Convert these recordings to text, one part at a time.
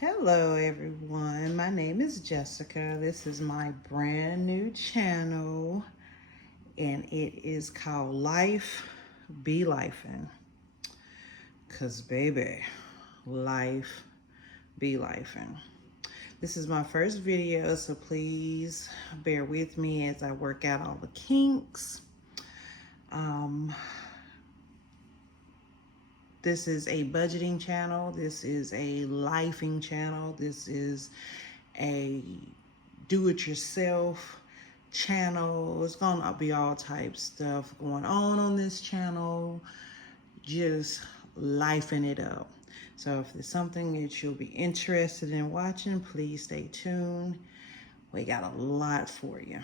Hello everyone, my name is Jessica. This is my brand new channel and it is called Life Be Lifin'. Cause baby, life be lifin'. This is my first video, so please bear with me as I work out all the kinks. This is a budgeting channel. This is a lifing channel. This is a do-it-yourself channel. It's gonna be all types stuff going on this channel. Just lifing it up. So if there's something that you'll be interested in watching, please stay tuned. We got a lot for you.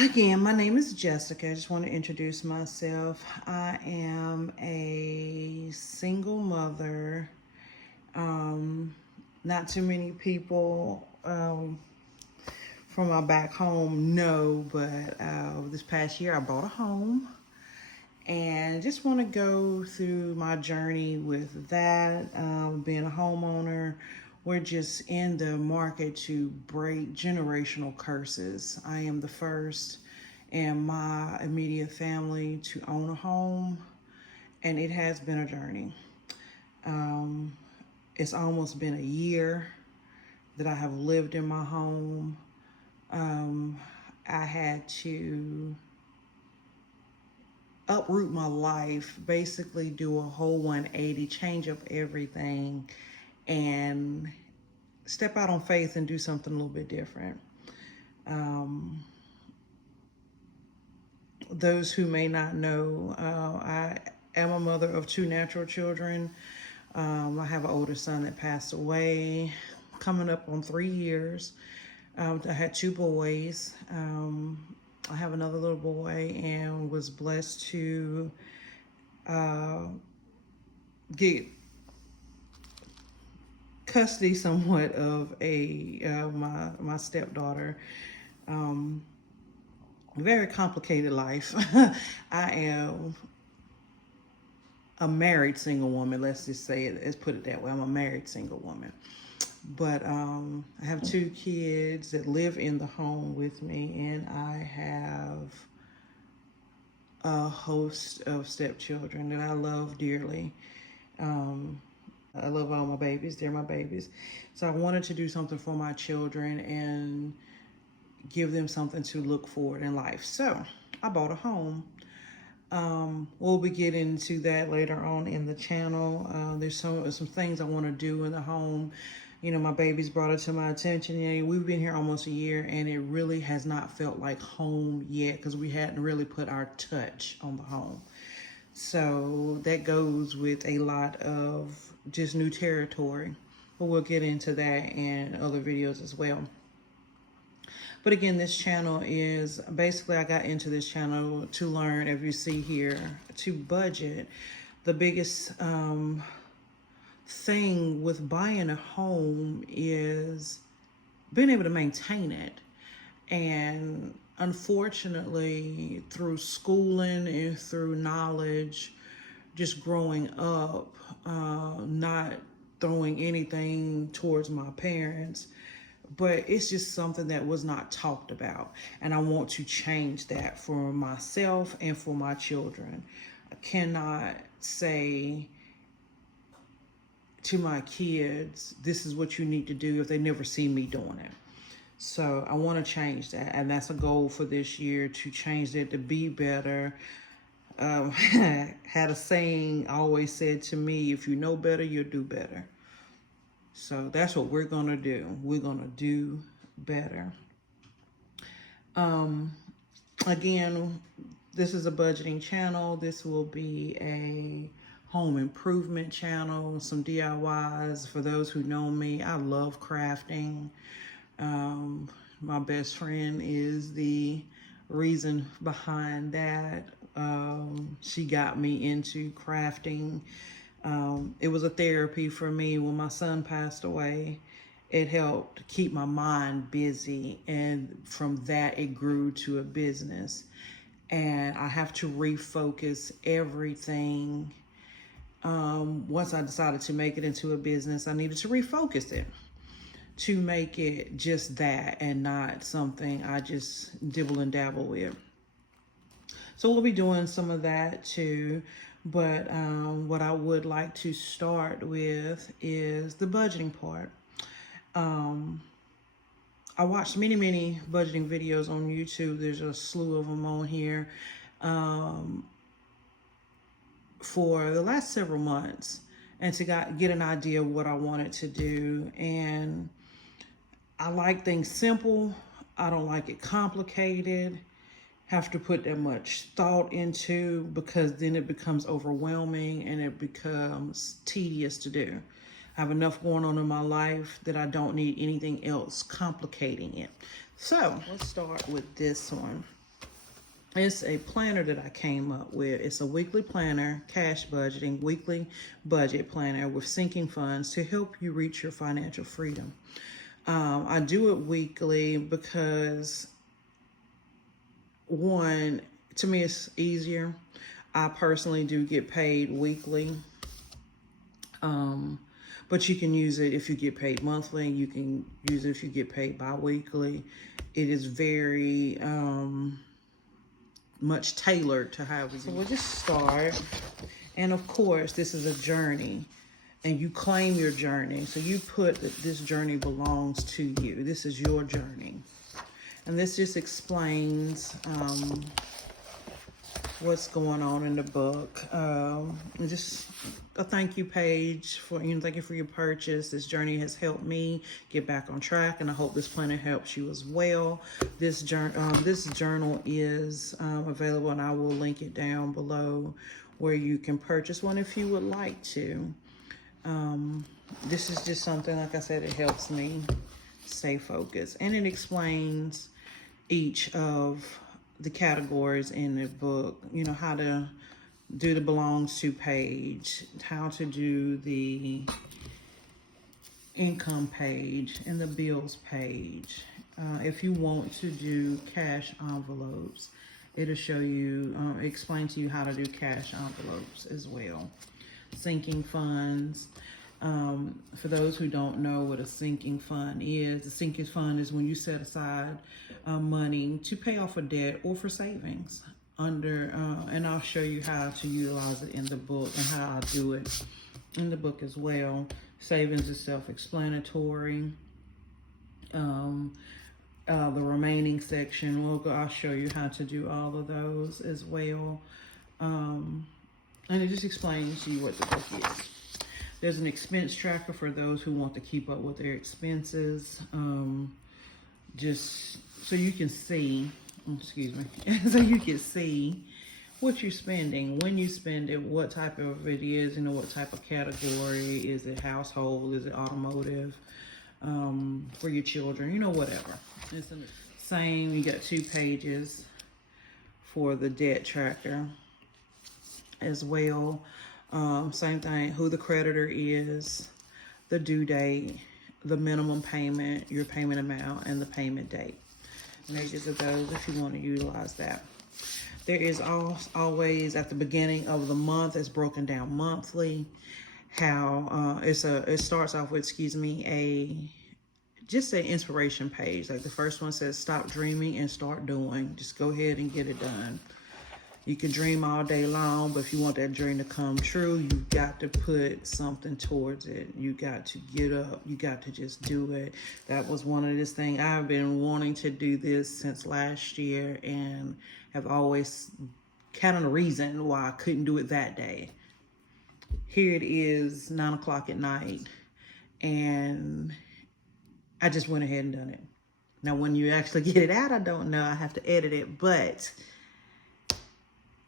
Again, my name is Jessica. I just want to introduce myself. I am a single mother. Not too many people from my back home know, but this past year I bought a home and just want to go through my journey with that, being a homeowner. We're just in the market to break generational curses. I am the first in my immediate family to own a home, and it has been a journey. It's almost been a year that I have lived in my home. I had to uproot my life, basically do a whole 180, change up everything, and step out on faith and do something a little bit different. Those who may not know, I am a mother of two natural children. I have an older son that passed away, coming up on 3 years. I had two boys. I have another little boy and was blessed to get custody somewhat of my stepdaughter. Very complicated life. I am a married single woman. Let's just say it. Let's put it that way. I'm a married single woman. But I have two kids that live in the home with me, and I have a host of stepchildren that I love dearly. I love all my babies. They're my babies. So I wanted to do something for my children and give them something to look forward in life. So I bought a home. We'll be getting to that later on in the channel. There's some things I want to do in the home. You know, my babies brought it to my attention. You know, we've been here almost a year and it really has not felt like home yet because we hadn't really put our touch on the home. So that goes with a lot of just new territory. But we'll get into that in other videos as well. But again, this channel is basically, I got into this channel to learn, as you see here, to budget. The biggest thing with buying a home is being able to maintain it. And unfortunately, through schooling and through knowledge, just growing up, not throwing anything towards my parents, but it's just something that was not talked about. And I want to change that for myself and for my children. I cannot say to my kids, this is what you need to do if they never see me doing it. So I want to change that. And that's a goal for this year, to change that, to be better. Had a saying always said to me, if you know better, you'll do better. So that's what we're going to do. We're going to do better. Again, this is a budgeting channel. This will be a home improvement channel, some DIYs. For those who know me, I love crafting. My best friend is the reason behind that. She got me into crafting. It was a therapy for me when my son passed away, it helped keep my mind busy. And from that, it grew to a business. And I have to refocus everything. Once I decided to make it into a business, I needed to refocus it to make it just that and not something I just dibble and dabble with. So we'll be doing some of that too. But what I would like to start with is the budgeting part. I watched many budgeting videos on YouTube. There's a slew of them on here for the last several months, and to get an idea of what I wanted to do. And I like things simple. I don't like it complicated. Have to put that much thought into, because then it becomes overwhelming and it becomes tedious to do. I have enough going on in my life that I don't need anything else complicating it. So let's start with this one. It's a planner that I came up with. It's a weekly planner, cash budgeting, weekly budget planner with sinking funds to help you reach your financial freedom. I do it weekly because, one, to me it's easier. I personally do get paid weekly. But you can use it if you get paid monthly. You can use it if you get paid bi-weekly. It is very much tailored to how we. So we'll just start. And of course, this is a journey. And you claim your journey. So you put that this journey belongs to you. This is your journey. And this just explains what's going on in the book. Just a thank you page for, thank you for your purchase. This journey has helped me get back on track, and I hope this planner helps you as well. This journal is available, and I will link it down below where you can purchase one if you would like to. This is just something, like I said, it helps me stay focused, and it explains each of the categories in the book, how to do the belongs to page, how to do the income page and the bills page. If you want to do cash envelopes, it'll show you, explain to you how to do cash envelopes as well. Sinking funds. For those who don't know what a sinking fund is, a sinking fund is when you set aside money to pay off a debt or for savings and I'll show you how to utilize it in the book and how I do it in the book as well. Savings is self-explanatory. The remaining section, I'll show you how to do all of those as well. And it just explains to you what the book is. There's an expense tracker for those who want to keep up with their expenses. Just so you can see, so you can see what you're spending, when you spend it, what type of it is, what type of category. Is it household? Is it automotive? For your children, whatever. It's the same. You got 2 pages for the debt tracker as well. Same thing, who the creditor is, the due date, the minimum payment, your payment amount, and the payment date. Pages of those if you want to utilize that. There is always at the beginning of the month, it's broken down monthly, how it starts off with, just an inspiration page. Like the first one says, stop dreaming and start doing. Just go ahead and get it done. You can dream all day long, but if you want that dream to come true, you've got to put something towards it. You got to get up. You got to just do it. That was one of this thing. I've been wanting to do this since last year and have always kind of the reason why I couldn't do it that day. Here it is, 9 o'clock at night, and I just went ahead and done it. Now, when you actually get it out, I don't know. I have to edit it, but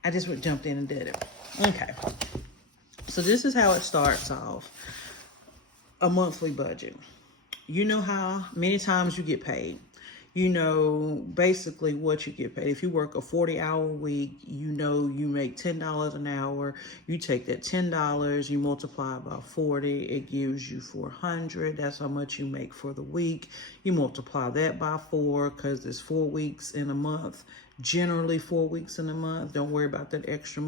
I just jumped in and did it. Okay. So this is how it starts off. A monthly budget. You know how many times you get paid. you know basically what you get paid. If you work a 40-hour week, you know you make $10 an hour. You take that $10, you multiply by 40, it gives you 400. That's how much you make for the week. You multiply that by 4 because there's 4 weeks in a month. Generally 4 weeks in a month. Don't worry about that extra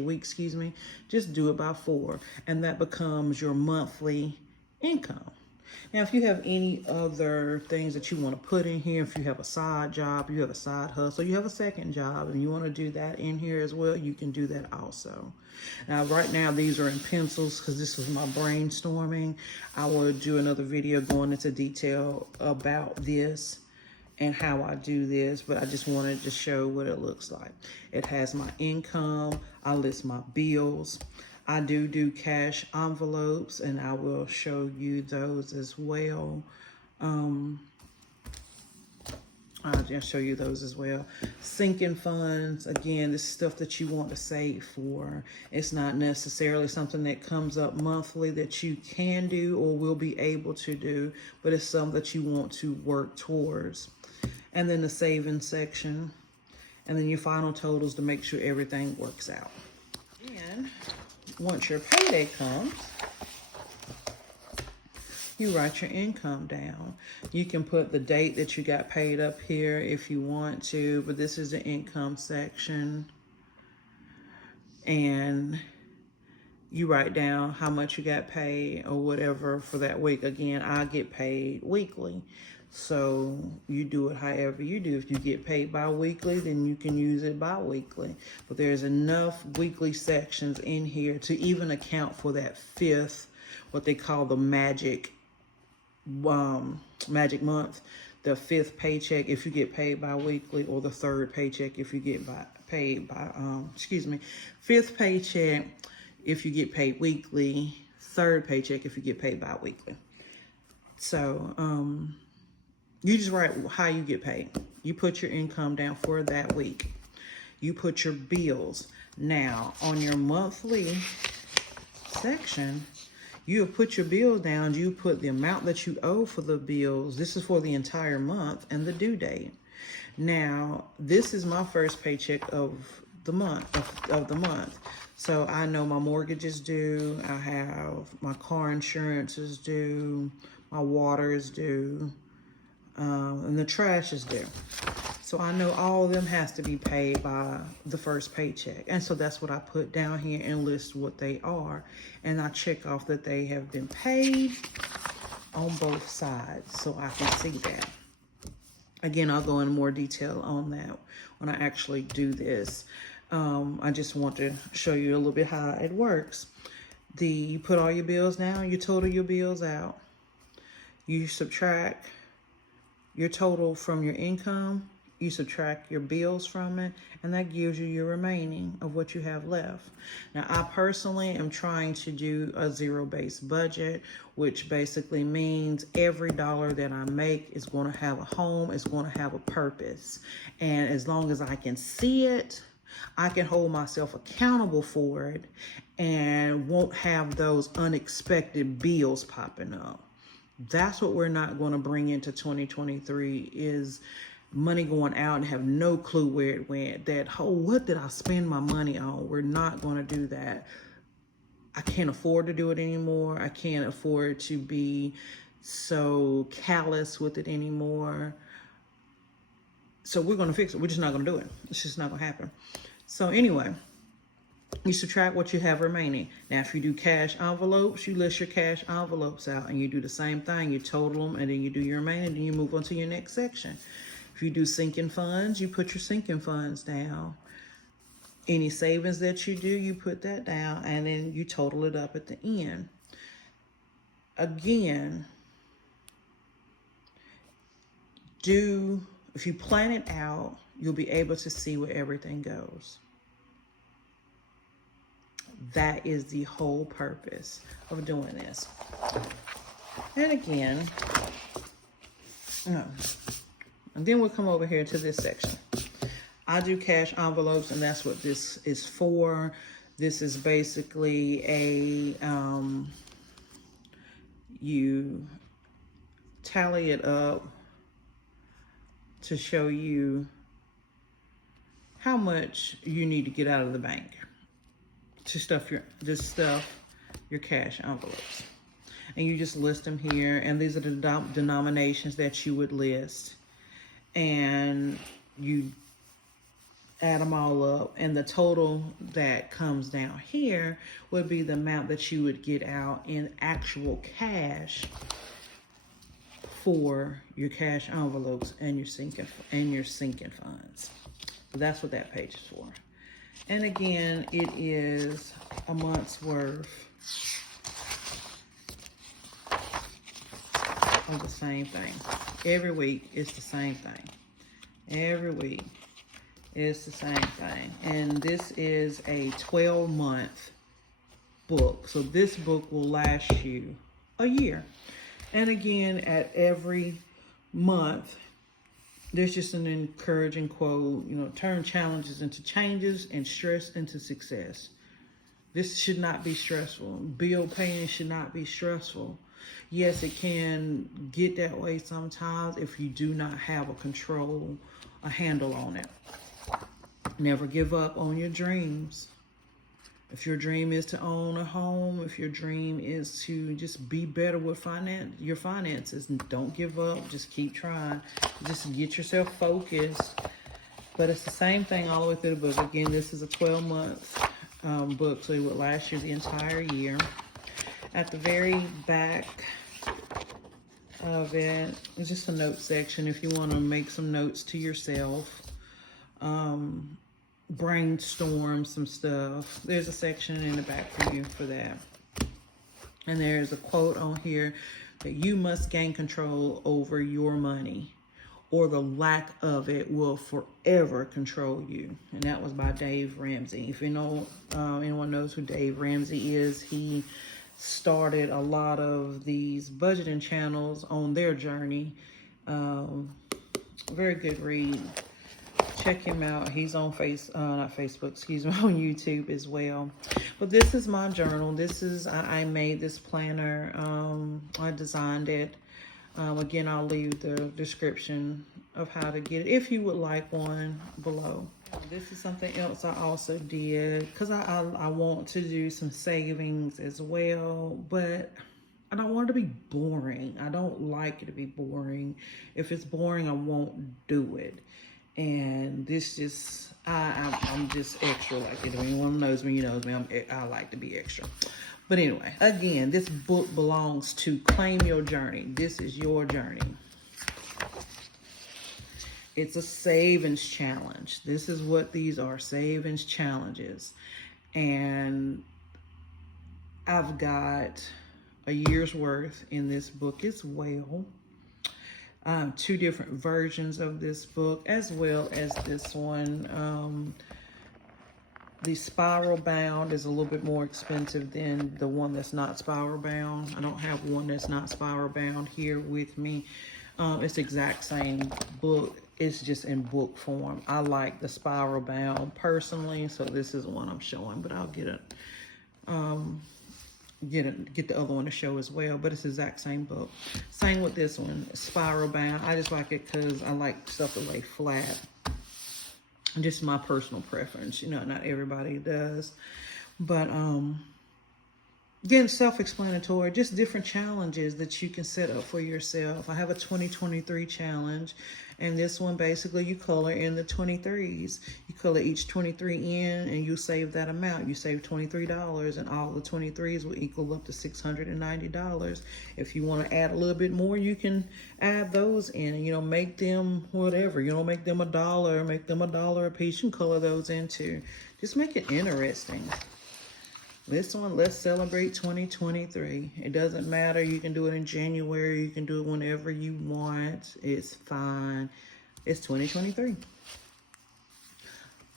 week, excuse me. Just do it by 4, and that becomes your monthly income. Now, if you have any other things that you want to put in here, if you have a side job, you have a side hustle, you have a second job, and you want to do that in here as well, you can do that also. Now, right now, these are in pencils because this was my brainstorming. I will do another video going into detail about this and how I do this, but I just wanted to show what it looks like. It has my income. I list my bills. I do cash envelopes, and I will show you those as well. I'll just show you those as well. Sinking funds, again, this is stuff that you want to save for. It's not necessarily something that comes up monthly that you can do or will be able to do, but it's something that you want to work towards. And then the savings section, and then your final totals to make sure everything works out. And once your payday comes, you write your income down. You can put the date that you got paid up here if you want to, but this is the income section. And you write down how much you got paid or whatever for that week. Again, I get paid weekly. So you do it however you do. If you get paid bi-weekly, then you can use it bi-weekly. But there's enough weekly sections in here to even account for that fifth, what they call the magic month, the fifth paycheck if you get paid bi-weekly, or the third paycheck if you get fifth paycheck if you get paid weekly, third paycheck if you get paid bi-weekly. So, you just write how you get paid. You put your income down for that week. You put your bills. Now, on your monthly section, you have put your bill down. You put the amount that you owe for the bills. This is for the entire month and the due date. Now, this is my first paycheck of the month. So I know my mortgage is due. I have my car insurance is due. My water is due. And the trash is due. So I know all of them has to be paid by the first paycheck. And so that's what I put down here and list what they are. And I check off that they have been paid on both sides so I can see that. Again, I'll go in more detail on that when I actually do this. I just want to show you a little bit how it works. You put all your bills down, you total your bills out. You subtract your total from your income, you subtract your bills from it, and that gives you your remaining of what you have left. Now, I personally am trying to do a zero-based budget, which basically means every dollar that I make is going to have a home, it's going to have a purpose. And as long as I can see it, I can hold myself accountable for it and won't have those unexpected bills popping up. That's what we're not going to bring into 2023 is money going out and have no clue where it went. What did I spend my money on? We're not going to do that. I can't afford to do it anymore. I can't afford to be so callous with it anymore. So we're going to fix it. We're just not going to do it. It's just not going to happen. So anyway, you subtract what you have remaining. Now, if you do cash envelopes, you list your cash envelopes out and you do the same thing. You total them and then you do your remaining and then you move on to your next section. If you do sinking funds, you put your sinking funds down. Any savings that you do, you put that down and then you total it up at the end. Again, if you plan it out, you'll be able to see where everything goes. That is the whole purpose of doing this. And again, and then we'll come over here to this section. I do cash envelopes, and that's what this is for. This is basically you tally it up to show you how much you need to get out of the bank to stuff your cash envelopes. And you just list them here, and these are the denominations that you would list, and you add them all up, and the total that comes down here would be the amount that you would get out in actual cash for your cash envelopes and your sinking funds. So that's what that page is for. And again, it is a month's worth of the same thing. Every week it's the same thing. Every week it's the same thing. And this is a 12-month book. So this book will last you a year. And again, at every month, there's just an encouraging quote, turn challenges into changes and stress into success. This should not be stressful. Bill paying should not be stressful. Yes, it can get that way sometimes if you do not have a handle on it. Never give up on your dreams. If your dream is to own a home, if your dream is to just be better with your finances, don't give up. Just keep trying. Just get yourself focused. But it's the same thing all the way through the book. Again, this is a 12-month book, so it would last you the entire year. At the very back of it is just a note section if you want to make some notes to yourself. Brainstorm some stuff. There's a section in the back for you for that. And there's a quote on here that you must gain control over your money, or the lack of it will forever control you. And that was by Dave Ramsey. If you know, anyone knows who Dave Ramsey is, he started a lot of these budgeting channels on their journey. Very good read. Check him out. He's on on YouTube as well. But this is my journal. I made this planner. I designed it. Again, I'll leave the description of how to get it if you would like one below. This is something else I also did because I want to do some savings as well, but I don't want it to be boring. I don't like it to be boring. If it's boring, I won't do it. And this just, I'm just extra like it. If anyone knows me, knows me. I like to be extra. But anyway, again, this book belongs to Claim Your Journey. This is your journey. It's a savings challenge. This is what these are, savings challenges. And I've got a year's worth in this book as well. 2 different versions of this book, as well as this one. The spiral bound is a little bit more expensive than the one that's not spiral bound. I don't have one that's not spiral bound here with me. It's the exact same book. It's just in book form. I like the spiral bound personally, so this is one I'm showing, but I'll get the other one to show as well. But it's the exact same book. Same with this one, spiral bound. I just like it because I like stuff to lay flat. Just my personal preference, not everybody does. But again, self-explanatory, just different challenges that you can set up for yourself. I have a 2023 challenge, and this one basically you color in the 23s. You color each 23 in, and you save that amount. You save $23, and all the 23s will equal up to $690. If you want to add a little bit more, you can add those in, and make them whatever. Make them $1, make them $1 a piece. You can color those in too. Just make it interesting. This one, let's celebrate 2023. It doesn't matter. You can do it in January. You can do it whenever you want. It's fine. It's 2023.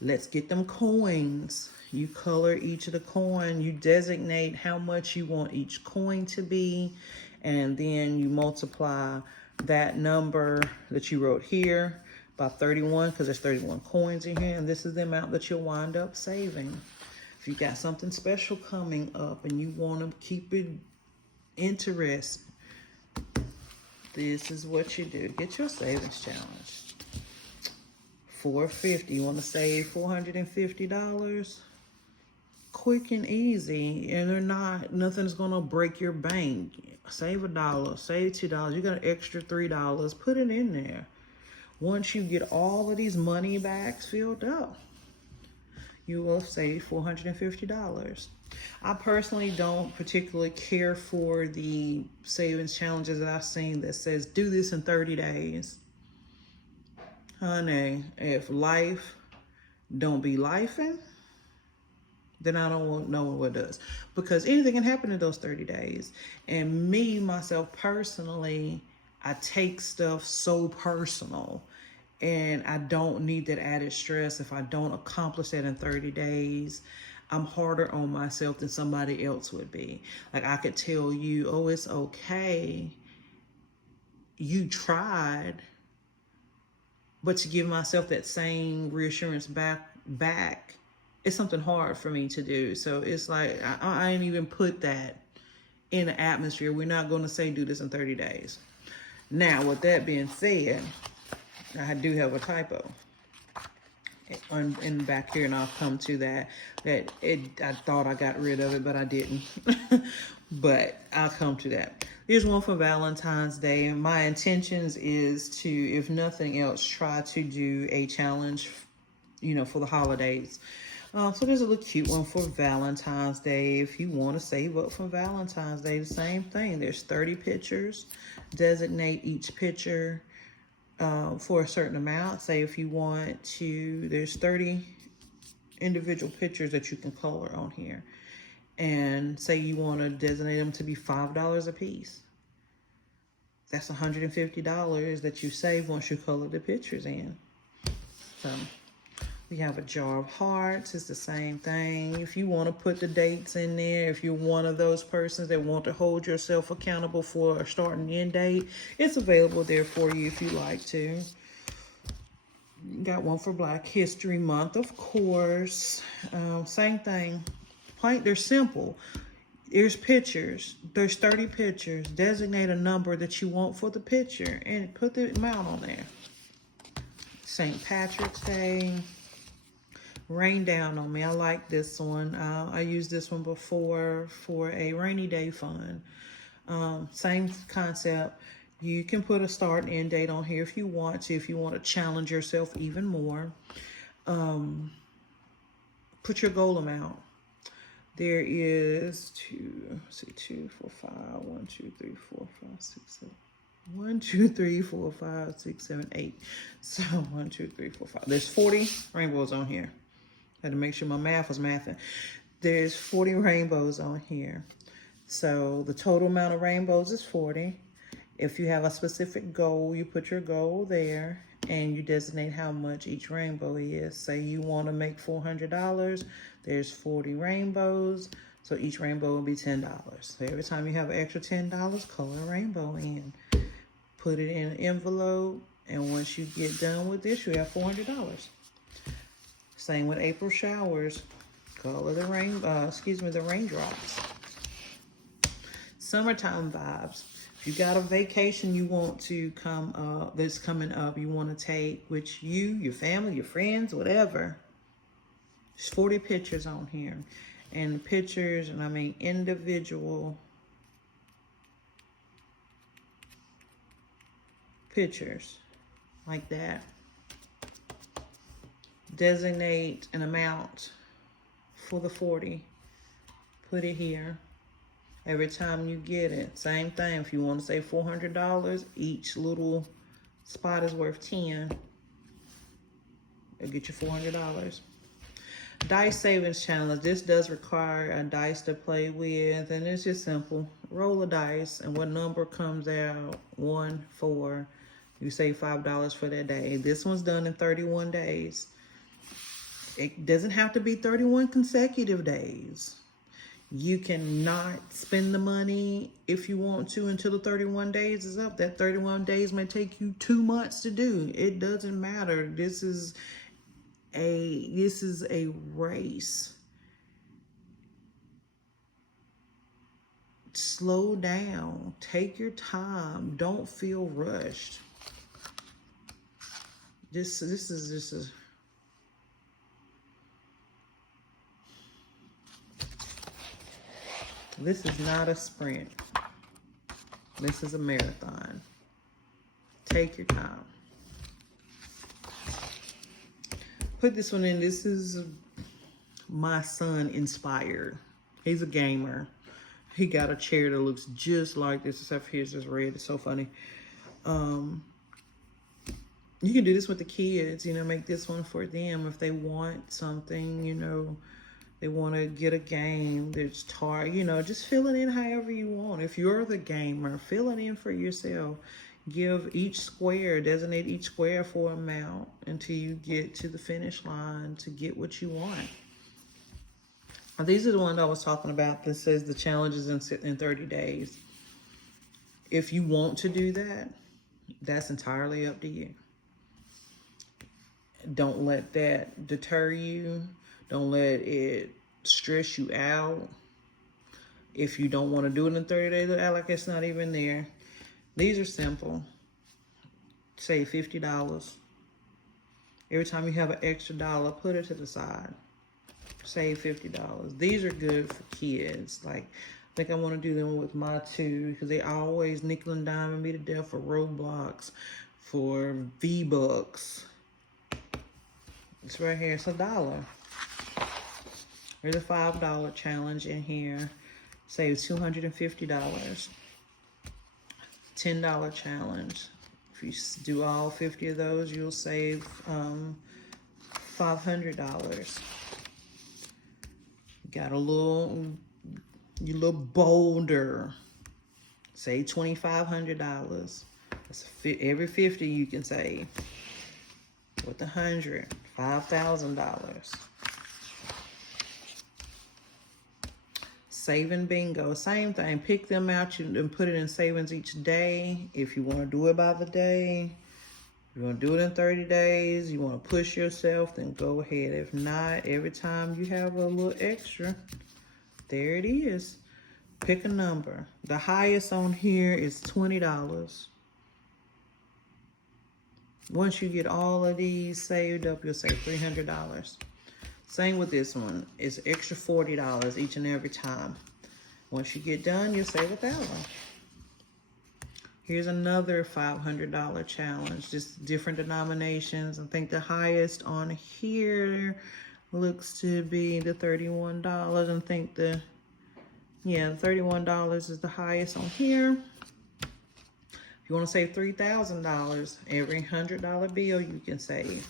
Let's get them coins. You color each of the coin. You designate how much you want each coin to be. And then you multiply that number that you wrote here by 31, because there's 31 coins in here. And this is the amount that you'll wind up saving. If you got something special coming up and you want to keep it interesting, this is what you do. Get your savings challenge. $450. You want to save $450? Quick and easy, and nothing's gonna break your bank. Save $1, save $2. You got an extra $3. Put it in there. Once you get all of these money bags filled up, you will save $450. I personally don't particularly care for the savings challenges that I've seen that says do this in 30 days. Honey, if life don't be lifing, then I don't know what does. Because anything can happen in those 30 days. And myself personally, I take stuff so personal. And I don't need that added stress. If I don't accomplish that in 30 days, I'm harder on myself than somebody else would be. Like I could tell you, oh, it's okay. You tried. But to give myself that same reassurance back, it's something hard for me to do. So it's like, I ain't even put that in the atmosphere. We're not going to say do this in 30 days. Now, with that being said, I do have a typo in the back here, and I'll come to that. I thought I got rid of it, but I didn't. But I'll come to that. Here's one for Valentine's Day. And my intentions is to, if nothing else, try to do a challenge, for the holidays. So there's a little cute one for Valentine's Day. If you want to save up for Valentine's Day, the same thing. There's 30 pictures. Designate each picture for a certain amount. Say if you want to, there's 30 individual pictures that you can color on here. And say you want to designate them to be $5 a piece. That's $150 that you save once you color the pictures in. So we have a jar of hearts. It's the same thing. If you want to put the dates in there, if you're one of those persons that want to hold yourself accountable for a start and end date, it's available there for you if you like to. Got one for Black History Month, of course. Same thing. They're simple. There's pictures. There's 30 pictures. Designate a number that you want for the picture and put the amount on there. St. Patrick's Day. Rain Down on Me. I like this one. I used this one before for a rainy day fund. Same concept. You can put a start and end date on here if you want to. If you want to challenge yourself even more. Put your goal amount. There is 2, 4, 5, 1, 2, 3, 4, 5, 6, 7. 1, 2, 3, 4, 5, 6, 7, 8. So 1, 2, 3, 4, 5. There's 40 rainbows on here. Had to make sure my math was mathing. There's 40 rainbows on here. So the total amount of rainbows is 40. If you have a specific goal, you put your goal there and you designate how much each rainbow is. Say you want to make $400. There's 40 rainbows. So each rainbow will be $10. So every time you have an extra $10, color a rainbow in. Put it in an envelope. And once you get done with this, you have $400. Same with April showers. Color the the raindrops. Summertime vibes. If you got a vacation you want to come up, that's coming up, you want to take, which you, your family, your friends, whatever. There's 40 pictures on here. And the pictures, and I mean individual pictures like that. Designate an amount for the 40. Put it here. Every time you get it, same thing. If you want to say $400, each little spot is worth 10. It'll get you $400. Dice savings challenge. This does require a dice to play with, and it's just simple. Roll a dice, and what number comes out? 1, 4. You save $5 for that day. This one's done in 31 days. It doesn't have to be 31 consecutive days. You cannot spend the money if you want to until the 31 days is up. That 31 days may take you 2 months to do. It doesn't matter. This is a race. Slow down. Take your time. Don't feel rushed. This is just a, this is not a sprint. This is a marathon. Take your time. Put this one in. This is my son inspired. He's a gamer. He got a chair that looks just like this, except for his is red. It's so funny. You can do this with the kids, you know, make this one for them if they want something, you know, they want to get a game that's you know, just fill it in however you want. If you're the gamer, fill it in for yourself. Give each square, designate each square for amount until you get to the finish line to get what you want. Now, these are the ones I was talking about that says the challenges in 30 days. If you want to do that, that's entirely up to you. Don't let that deter you. Don't let it stress you out. If you don't want to do it in 30 days, act like it's not even there. These are simple. Save $50. Every time you have an extra dollar, put it to the side. Save $50. These are good for kids. Like, I think I want to do them with my two because they always nickel and diming me to death for Roblox, for V-Bucks. It's right here. It's $1. There's a $5 challenge in here. Save $250. $10 challenge. If you do all 50 of those, you'll save $500. Got a little, your little boulder. Save $2,500. That's every 50 you can save. With 100, $5,000. Saving bingo, same thing. Pick them out and put it in savings each day. If you want to do it by the day, you want to do it in 30 days, you want to push yourself, then go ahead. If not, every time you have a little extra, there it is. Pick a number. The highest on here is $20. Once you get all of these saved up, you'll save $300. Same with this one. It's extra $40 each and every time. Once you get done, you'll save $1,000. Here's another $500 challenge, just different denominations. I think the highest on here looks to be the $31. I think the $31 is the highest on here. If you want to save $3,000, every $100 bill you can save.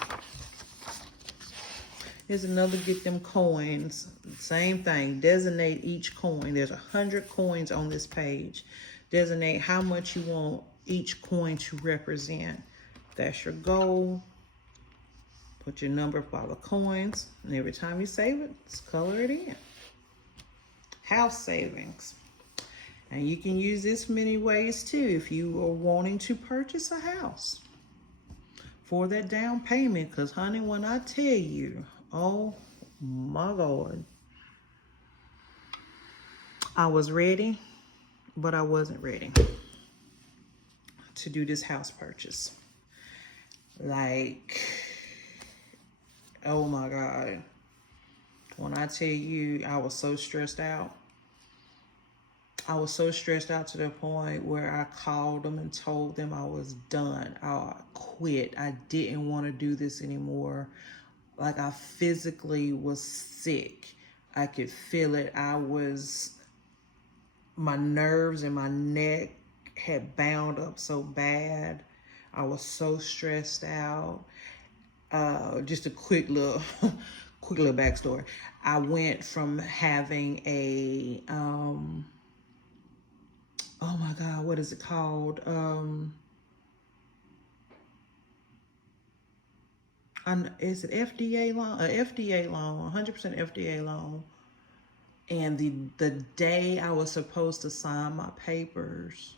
Here's another get them coins. Same thing. Designate each coin. There's 100 coins on this page. Designate how much you want each coin to represent. That's your goal. Put your number by the coins. And every time you save it, just color it in. House savings. And you can use this many ways too if you are wanting to purchase a house for that down payment. Because honey, when I tell you, oh my God, I was ready, but I wasn't ready to do this house purchase. Like, oh my God. When I tell you, I was so stressed out. I was so stressed out to the point where I called them and told them I was done. I quit. I didn't want to do this anymore. Like, I physically was sick. I could feel it. My nerves and my neck had bound up so bad. I was so stressed out. Just a quick little backstory. I went from having a, oh my God, what is it called? Is it FDA loan? FDA loan, 100% FDA loan. And the day I was supposed to sign my papers,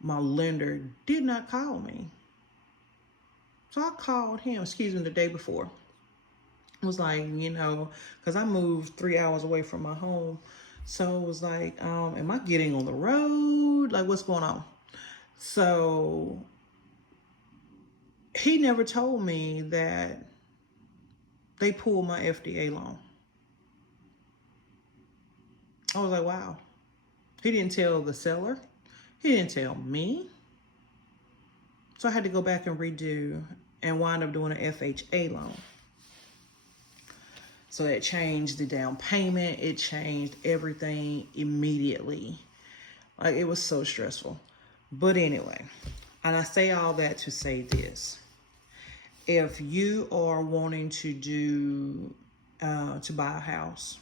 my lender did not call me. So I called him, the day before. It was like, you know, because I moved 3 hours away from my home. So it was like, am I getting on the road? Like, what's going on? So he never told me that they pulled my FDA loan. I was like, wow. He didn't tell the seller. He didn't tell me. So I had to go back and redo and wind up doing an FHA loan. So it changed the down payment. It changed everything immediately. Like, it was so stressful. But anyway, and I say all that to say this. If you are wanting to buy a house,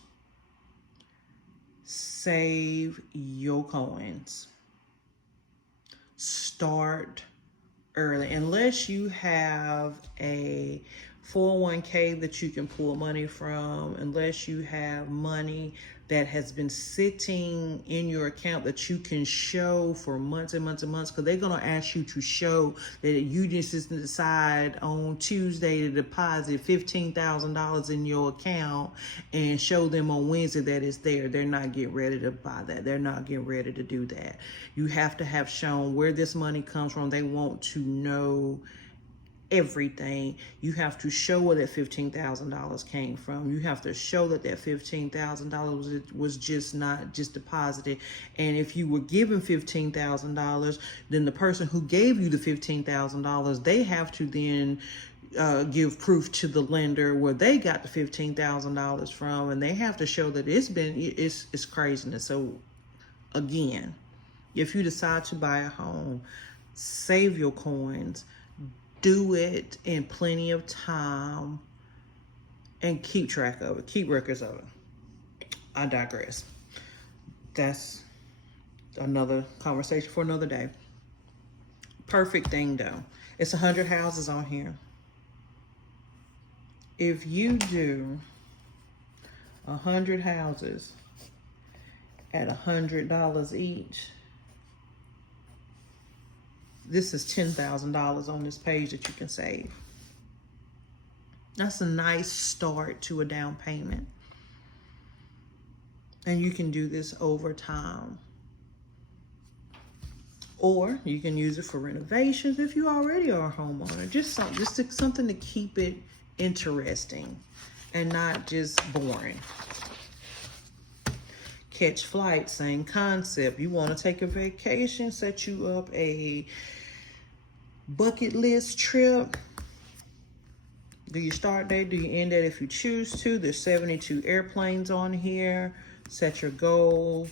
save your coins. Start early. Unless you have a 401k that you can pull money from, unless you have money that has been sitting in your account that you can show for months and months and months, because they're going to ask you to show that you just decide on Tuesday to deposit $15,000 in your account and show them on Wednesday that it's there. They're not getting ready to buy that. They're not getting ready to do that. You have to have shown where this money comes from. They want to know everything. You have to show where that $15,000 came from. You have to show that that $15,000 was just not just deposited. And if you were given $15,000, then the person who gave you the $15,000, they have to then give proof to the lender where they got the $15,000 from, and they have to show that it's craziness. So again, if you decide to buy a home, save your coins. Do it in plenty of time and keep track of it. Keep records of it. I digress. That's another conversation for another day. Perfect thing though. It's 100 houses on here. If you do 100 houses at $100 each, this is $10,000 on this page that you can save. That's a nice start to a down payment. And you can do this over time. Or you can use it for renovations if you already are a homeowner. Just something to keep it interesting and not just boring. Catch flight, same concept. You want to take a vacation, set you up a bucket list trip. Do your start date, do you end date if you choose to. There's 72 airplanes on here. Set your goal.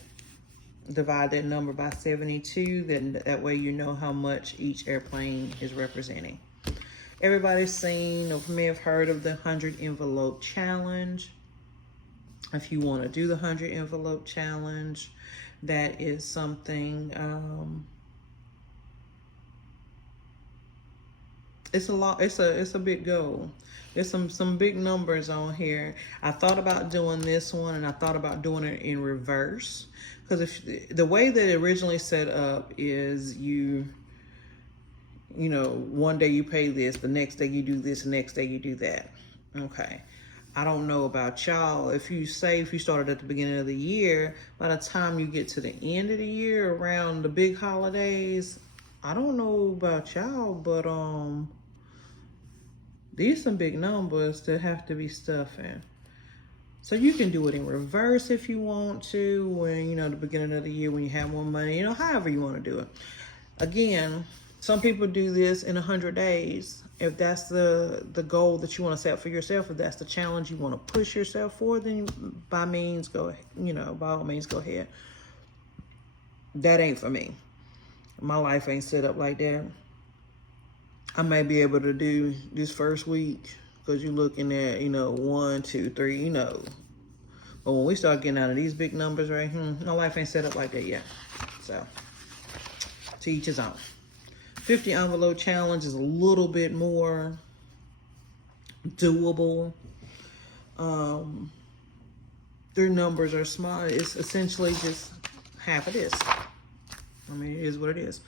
Divide that number by 72. Then that way you know how much each airplane is representing. Everybody's seen or may have heard of the 100 envelope challenge. If you want to do the 100 envelope challenge, that is something, it's a lot. It's a big goal. There's some big numbers on here. I thought about doing this one, and I thought about doing it in reverse, because if the way that it originally set up is you know, one day you pay this, the next day you do this, the next day you do that. Okay. I don't know about y'all. If you started at the beginning of the year, by the time you get to the end of the year, around the big holidays, I don't know about y'all, but these some big numbers that have to be stuffing. So you can do it in reverse if you want to, when, you know, the beginning of the year when you have more money, you know, however you want to do it. Again, some people do this in 100 days. If that's the goal that you want to set for yourself, if that's the challenge you want to push yourself for, then by all means go ahead. That ain't for me. My life ain't set up like that. I may be able to do this first week because you're looking at, you know, 1, 2, 3, you know. But when we start getting out of these big numbers, right, my life ain't set up like that yet. So, to each his own. 50 envelope challenge is a little bit more doable. Their numbers are small. It's essentially just half of this. I mean, it is what it is.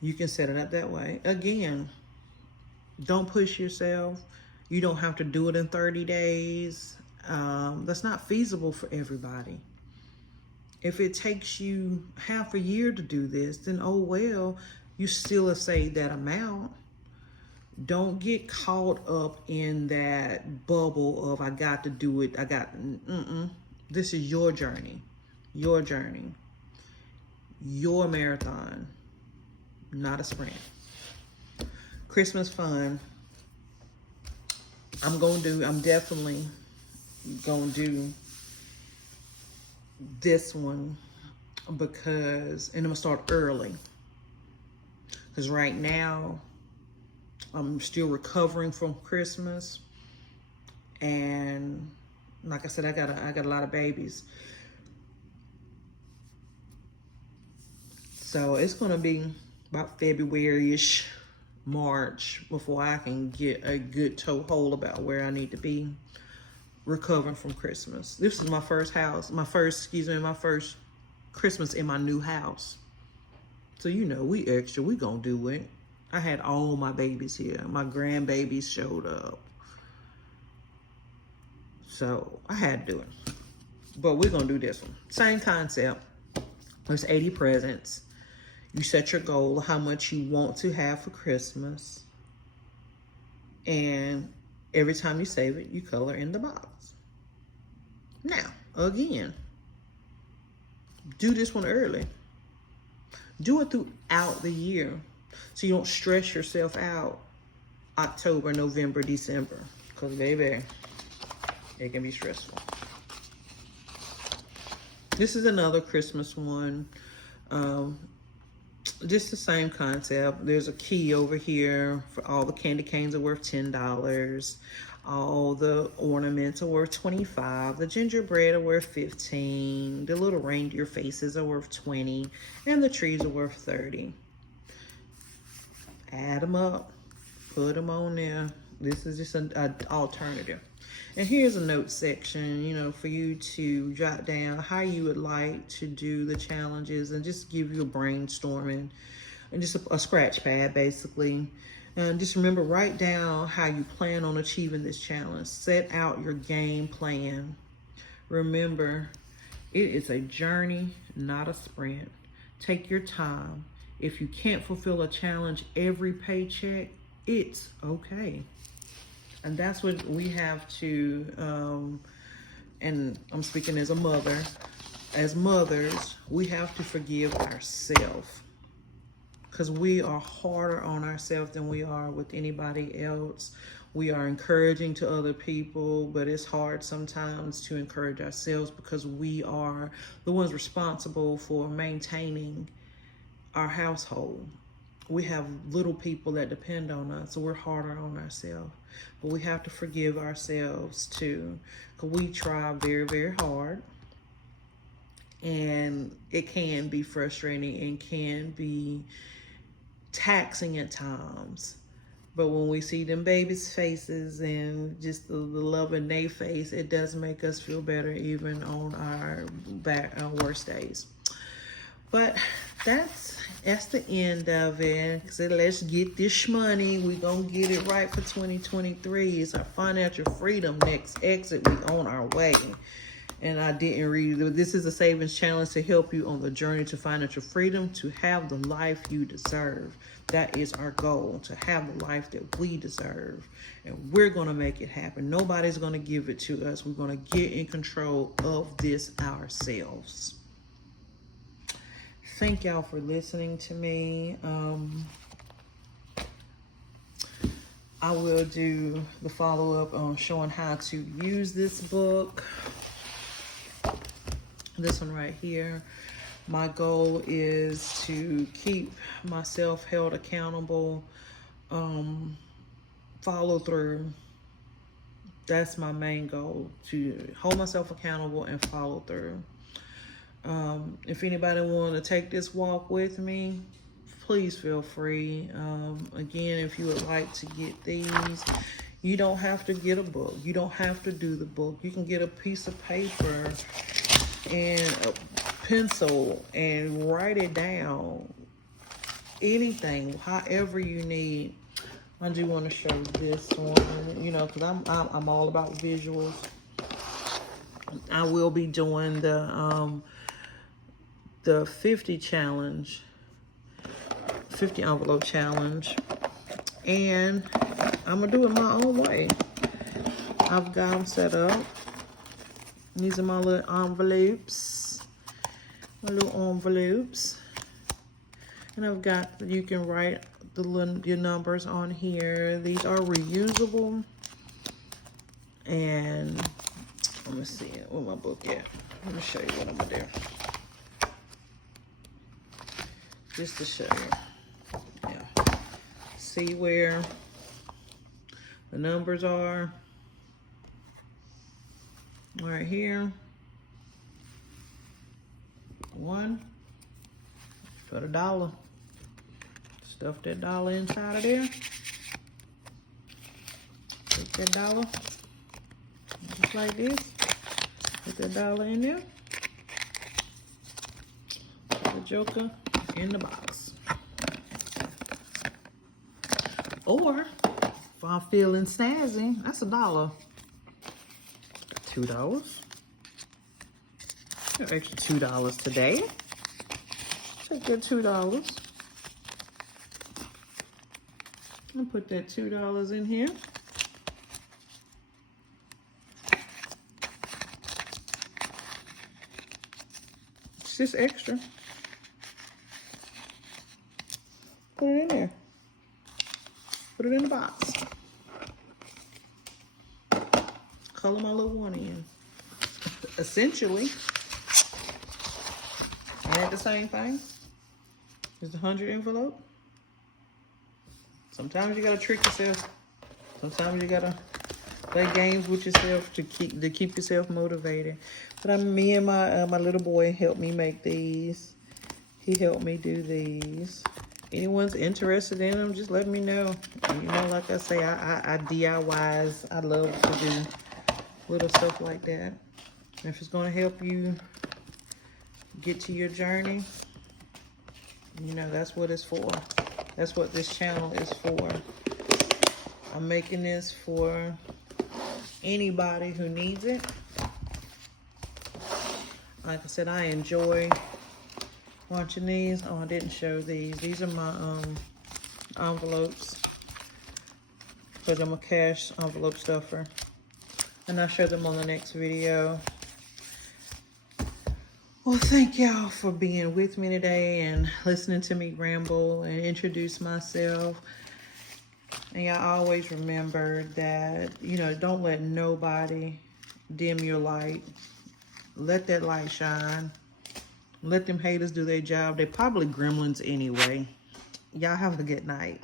You can set it up that way. Again, don't push yourself. You don't have to do it in 30 days. That's not feasible for everybody. If it takes you half a year to do this, then oh well, you still have saved that amount. Don't get caught up in that bubble of I got to do it. This is your journey, your marathon, not a sprint. Christmas fun. I'm definitely gonna do this one because, and I'm gonna start early because right now I'm still recovering from Christmas, and like I said, I got a lot of babies, so it's gonna be about February-ish, March before I can get a good toehold about where I need to be recovering from Christmas. This is my first Christmas in my new house. So, you know, we gonna do it. I had all my babies here. My grandbabies showed up. So I had to do it. But we're gonna do this one. Same concept. There's 80 presents. You set your goal, how much you want to have for Christmas. And every time you save it, you color in the box. Now, again, do this one early. Do it throughout the year so you don't stress yourself out October, November, December. Because, baby, it can be stressful. This is another Christmas one. Just the same concept. There's a key over here for all the candy canes are worth $10. All the ornaments are worth $25. The gingerbread are worth $15. The little reindeer faces are worth $20. And the trees are worth $30. Add them up. Put them on there. This is just an alternative. And here's a note section, you know, for you to jot down how you would like to do the challenges and just give you a brainstorming and just a scratch pad, basically. And just remember, write down how you plan on achieving this challenge. Set out your game plan. Remember, it is a journey, not a sprint. Take your time. If you can't fulfill a challenge every paycheck, it's okay. And that's what we have to, and I'm speaking as a mother, as mothers, we have to forgive ourselves. Because we are harder on ourselves than we are with anybody else. We are encouraging to other people, but it's hard sometimes to encourage ourselves because we are the ones responsible for maintaining our household. We have little people that depend on us, so we're harder on ourselves. But we have to forgive ourselves too, because we try very, very hard. And it can be frustrating and can be taxing at times. But when we see them babies' faces and just the love in their face, it does make us feel better even on our worst days. But that's the end of it. So let's get this money. We gonna get it right for 2023. It's our financial freedom next exit. We on our way. And I didn't read it. This is a savings challenge to help you on the journey to financial freedom, to have the life you deserve. That is our goal, to have the life that we deserve. And we're going to make it happen. Nobody's going to give it to us. We're going to get in control of this ourselves. Thank y'all for listening to me. I will do the follow-up on showing how to use this book. This one right here. My goal is to keep myself held accountable, follow through. That's my main goal, to hold myself accountable and follow through. If anybody want to take this walk with me, please feel free. Again, if you would like to get these, you don't have to get a book. You don't have to do the book. You can get a piece of paper and a pencil and write it down. Anything, however you need. I do want to show this one, you know, because I'm all about visuals. I will be doing the 50 challenge, 50 envelope challenge, and I'm gonna do it my own way. I've got them set up. These are my little envelopes. And I've got, you can write your numbers on here. These are reusable. And let me see where my book at. Let me show you what I'm gonna do. Just to show you. Yeah. See where the numbers are. Right here. 1 for the dollar. Stuff that dollar inside of there. Take that dollar. Just like this. Put that dollar in there. Put the joker in the box. Or if I'm feeling snazzy, that's $1. $2. An extra $2 today. Take that $2. And put that $2 in here. It's just extra. Put it in there. Put it in the box. Color my little one in. Essentially, ain't that the same thing? Is the 100 envelope? Sometimes you gotta trick yourself. Sometimes you gotta play games with yourself to keep yourself motivated. But me and my little boy helped me make these. He helped me do these. Anyone's interested in them, just let me know. You know, like I say, I DIYs. I love to do little stuff like that. If it's gonna help you get to your journey, you know, that's what it's for. That's what this channel is for. I'm making this for anybody who needs it. Like I said, I enjoy watching these. Oh, I didn't show these. These are my envelopes. But I'm a cash envelope stuffer. And I'll show them on the next video. Well, thank y'all for being with me today and listening to me ramble and introduce myself. And y'all always remember that, you know, don't let nobody dim your light. Let that light shine. Let them haters do their job. They're probably gremlins anyway. Y'all have a good night.